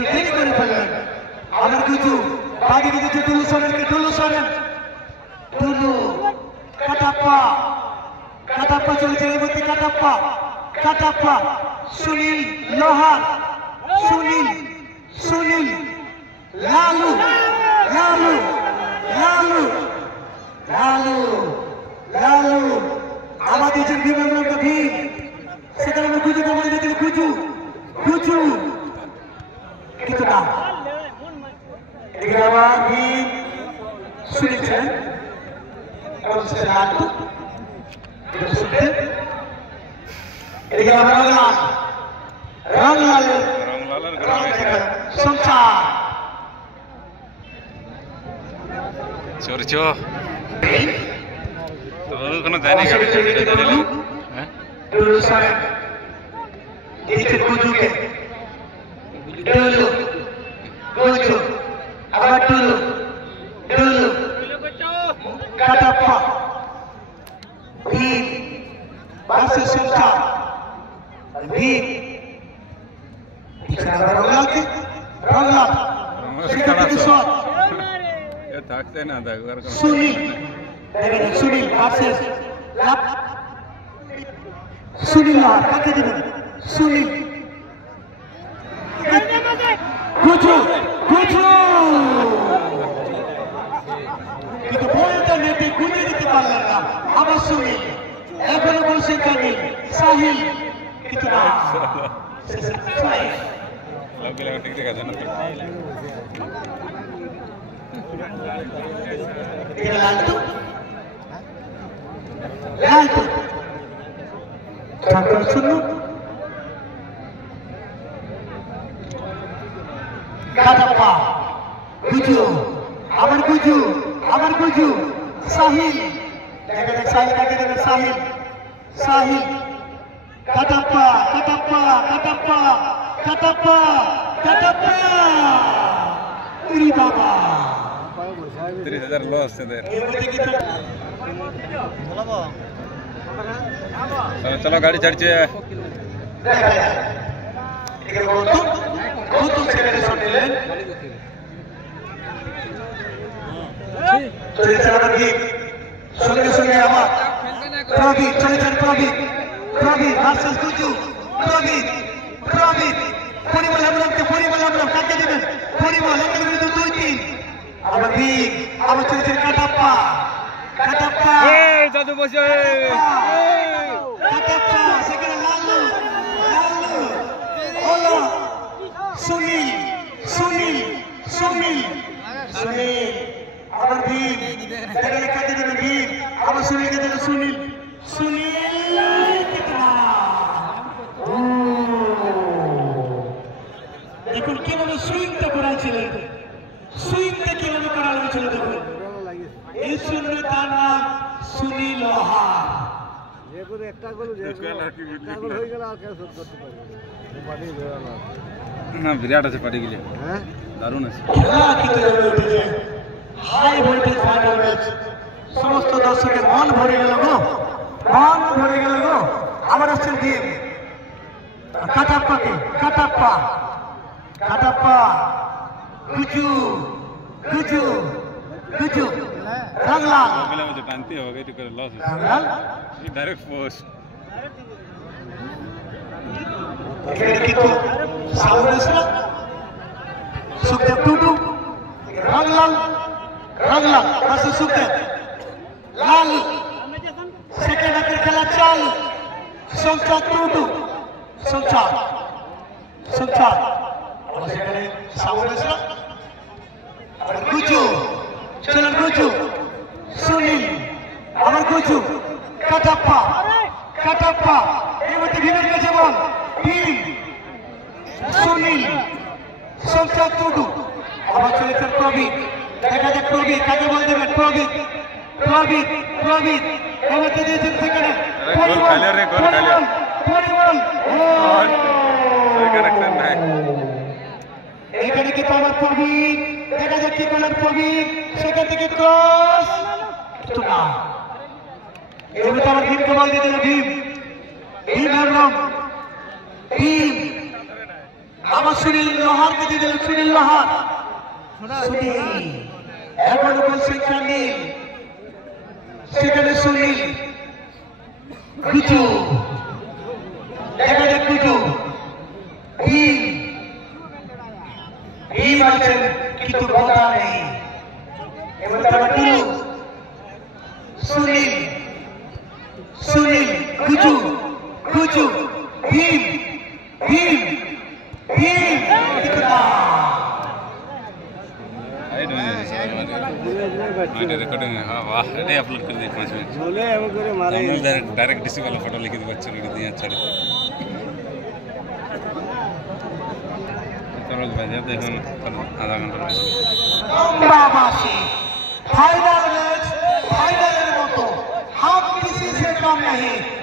একটু দেরি করে ফেললেন। আমার কিছু বাকি কিছু টুলু সরেনকে টুলু সরেন টুলু কাটাপ্পা কাটাপ্পা চলেছে এর মধ্যে কাটাপ্পা কাটাপ্পা সুনীল লোহার সুনীল সুনীল লালু লালু লালু লালু লালু আমাদের যে বিভিন্ন ভীম সেখানে আমরা গুজু বলে দিয়েছি গুজু গুজু কিন্তু না এখানে আমার ভীম শুনেছেন লালু শুনতে এখানে আমার রংলাল সংসার চোরচো তো কোনো জানি গাড়ি চড়িয়ে দিল হ্যাঁ টুলু সরেন দিচ্ছে গুজুকে টুলু গুজু আবার টুলু টুলু কাটাপ্পা ভীম বাসে সংসার ভীম রংলালকে রংলাল সেখান থেকে শট থাকতে না থাকবার সুনীল দেখেন সুনীল ভার্সেস সুনীল আর কাকে দেবেন সুনীল গুজু গুজু কিন্তু বলটা নেটে গুঁজে দিতে পারলেন না আবার সুনীল এখনো বলছে কানি সাহিল কিন্তু না ঠিক ঠিক আছে না লালটু লালটু ঠাকুর শুনু কাটাপ্পা গুজু আবার গুজু আবার গুজু সাহিল দেখে দেখ সাহিল কাকে দেবে সাহিল সাহিল কাটাপ্পা কাটাপ্পা কাটাপ্পা কাটাপ্পা কাটাপ্পা উরি বাবা 30,000 লস এদের চলো গাড়ি ছাড়ছে সঙ্গে সঙ্গে আমার প্রবীর চলেছেন প্রবীর প্রবীর ভার্সেস গুজু প্রবীর প্রবীর পরিমল আমলামকে পরিমল আমলাম কাকে দেবেন পরিমল একের বিরুদ্ধে 2-3 আবার ভীম আবার চলেছেন কাটাপ্পা কাটাপ্পা জাদু বসে কাটাপ্পা সেখানে লালু লালু হলো সুনীল সুনীল সুনীল সুনীল আবার ভীম এখানে কাকে দেবেন ভীম আবার সুনীলকে দেবেন সুনীল সুনীল দেখুন কিভাবে সুইংটা করাইছিলেন সুইংটা কিভাবে করা হয়েছিল দেখুন এই শূন্য তার নাম সুনীল লোহার না বিরাট আছে পারি গেলে দারুণ আছে খেলা কিন্তু উঠেছে হাই ভোল্টেজ ফাইনাল ম্যাচ সমস্ত দর্শকের মন ভরে গেল গো মন ভরে গেল গো আবার আসছেন ভীম কাটাপ্পাকে কাটাপ্পা কাটাপ্পা গুজু গুজু গুজু রংলাল मिला मुझे टानती हो गई तो कर लॉस রংলাল डायरेक्ट फोर्स এখানে কিন্তু সাউন্ডেসরা সুখদেব টুডু রংলাল রংলাল ভার্সেস সুখদেব লাল সেকেন্ড হাফের খেলা চাল সংসার টুডু সংসার সংসার সেখানে সাউন্ডেসরা গুজু চলেন গুজু সুনীল আবার গুজু কাটাপ্পা কাটাপ্পা এই মধ্যে ভীমের কাছে বল ভীম সুনীল সংসার টুডু আবার চলেছেন প্রবীর দেখা যাক প্রবীর কাকে বল দেবেন প্রবীর প্রবীর প্রবীর এই মধ্যে দিয়েছেন সেখানে পরিমল এখানে কিন্তু আমার প্রবীর দেখা যাক কি বলার প্রবীর সেখান থেকে ক্রস কিন্তু না এবার আমার ভীমকে বল দিয়ে দিল ভীম ভীম হারলাম ভীম আমার সুনীল লোহারকে দিয়ে দিল সুনীল লোহার সুনীল এখন বলছে কানিল সেখানে সুনীল গুজু দেখা যাক গুজু ভীম আছেন কিন্তু কথা নেই এবার তারা টুলু সুনীল সুনীল গুজু গুজু ভীম ভীম ভীম रिकॉर्डिंग हाँ वाह अरे अपलोड कर दिए 5 मिनट बोले अब करे मारे डायरेक्ट डीसी वाला फोटो लिख दी बच्चे को दिया चले चलो भाई देखो आधा घंटा बाबासी फाइनल मैच फाइनल में तो हम किसी से कम नहीं